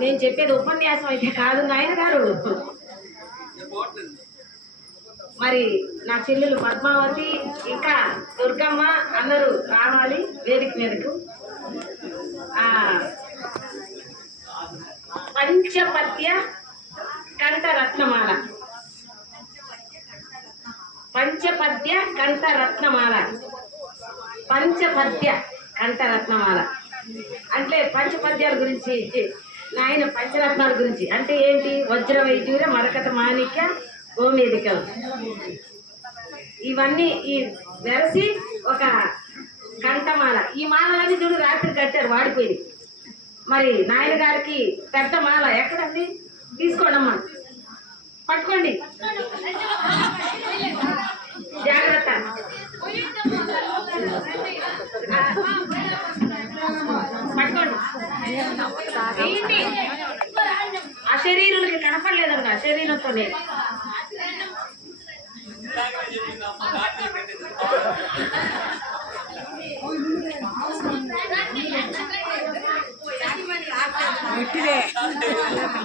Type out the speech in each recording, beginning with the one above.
నేను చెప్పేది ఉపన్యాసం అయితే కాదు నాయన గారు మరి నా చెల్లెలు పద్మావతి ఇంకా దుర్గమ్మ అందరూ రావాలి వేదిక మీదకు. పంచపత్య పంచపద్య కంఠరత్నమాల. పంచపద్య కంఠరత్నమాల. పంచపద్య కంఠరత్నమాల. అంటే పంచపద్యాల గురించి నాయన పంచరత్నాల గురించి. అంటే ఏంటి? వజ్ర వైద్యుర మరకత మాణిక్య గోమేదికలు ఇవన్నీ ఈ వెరసి ఒక కంటమాల ఈ మాలలన్నీ చూడు రాత్రి కట్టారు వాడిపోయింది మరి నాయన గారికి పెద్ద మాల. ఎక్కడండి? తీసుకోండి అమ్మా పట్టుకోండి. శరీరులకి కనపడలేదమ్మా శరీరంతో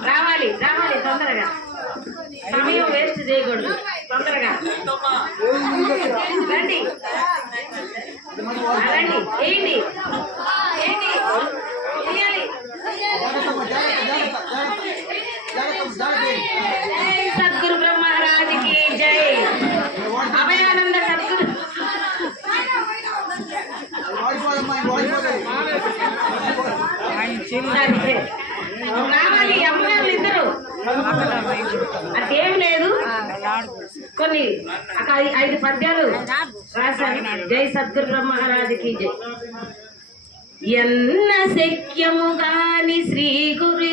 రావాలి రావాలి తొందరగా. సమయం వేస్ట్ చేయకూడదు తొందరగా. రండి ఆ, రండి ఏంటి ఏంటి చేయాలి జై సద్గురు బ్రహ్మరాజుకి జై అభయానంద సద్గురు సరే. రావాలి అమ్మగారు ఇద్దరు అదేం లేదు కొన్ని ఐదు పద్యాలు రాశాను జై సద్గురు బ్రహ్మహారాజుకి జై ఎన్న శక్యము గాని శ్రీ గురు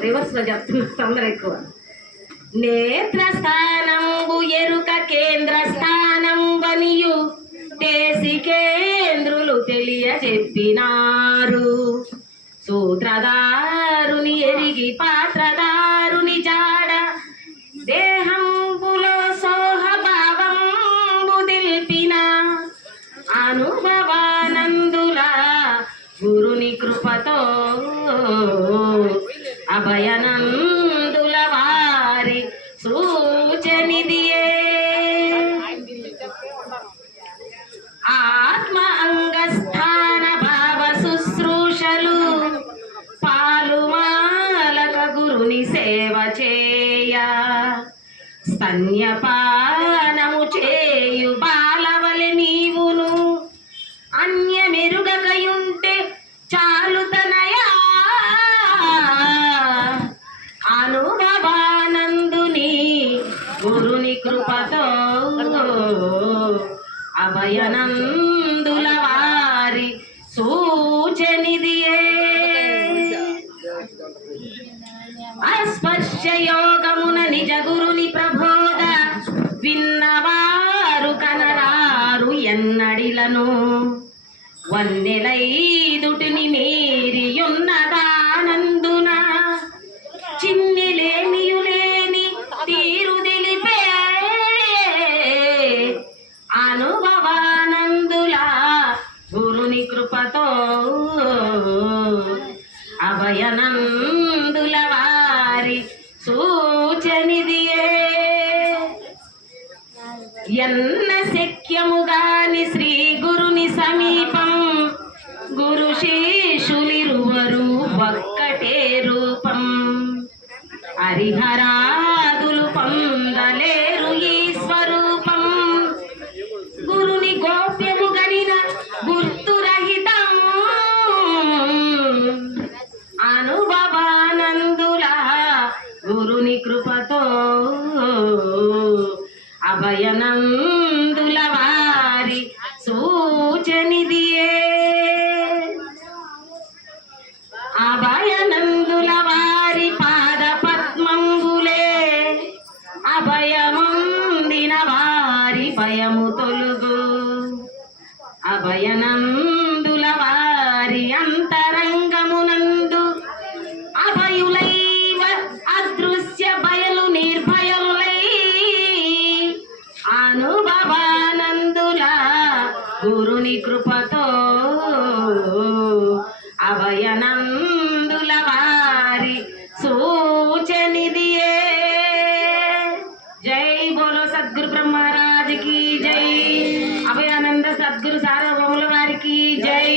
రివర్స్లో చెప్తున్నా తొందర ఎక్కువ నేత్ర స్థానంబు ఎరుక కేంద్ర స్థానం వనియు దేశికే తెలియ చెప్పినారు సూత్రధారుని ఎరిగి పాత్రధారుని జాడ దేహంబులో సోహభావంబు తెలిపిన అనుభవానందుల గురుని కృపతో అభయనా అన్యపానము చేయు బాలవలె నీవును అన్యమెరుగకయుంటే చాలుతనయా అనుభవానందుని గురుని కృపతో అభయనం వన్నెలైదుటిని మీరియున్నదానందున చిన్ని లేనియులేని తీరు తెలిపే అనుభవానందుల గురుని కృపతో అభయనందుల వారి సూచనిదియే. ఎన్న శక్యముగాని శ్రీ గురుని సమీ రూపం. హరిహరాదులు పొందలేరు ఈ స్వరూపం. గురుని గోప్యము గనిన గుర్తురహితం అనుభవానందుల గురుని కృపతో అభయనం అభయనందుల వారి అంతరంగమునందు అభయులైవ అదృశ్య బయలు నిర్భయులై అనుభవానందుల గురుని కృప వారికి జై